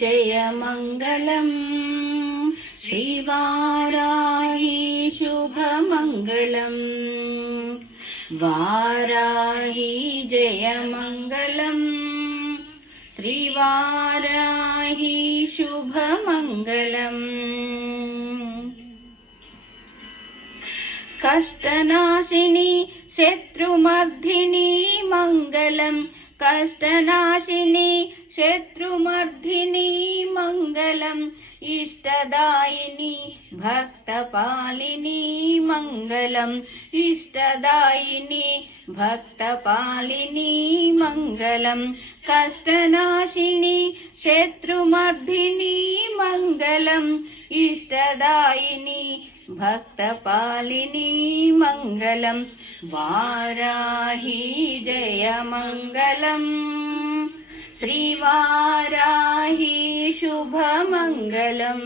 जयमङ्गलम् श्रीवाराही शुभमङ्गलम् वाराही जयमङ्गलम् श्रीवाराही शुभमङ्गलम् कष्टनाशिनी शत्रुमर्दिनी मङ्गलम् कष्टनाशिनी शत्रुमर्दिनी मङ्गलम् इष्टदायिनी भक्तपालिनी मङ्गलम् इष्टदायिनी भक्तपालिनी मङ्गलम् कष्टनाशिनी शत्रुमर्दिनी मङ्गलम् इष्टदायिनी भक्तपालिनी मङ्गलम् वाराही जयमङ्गलम् श्रीवाराही शुभमङ्गलम्।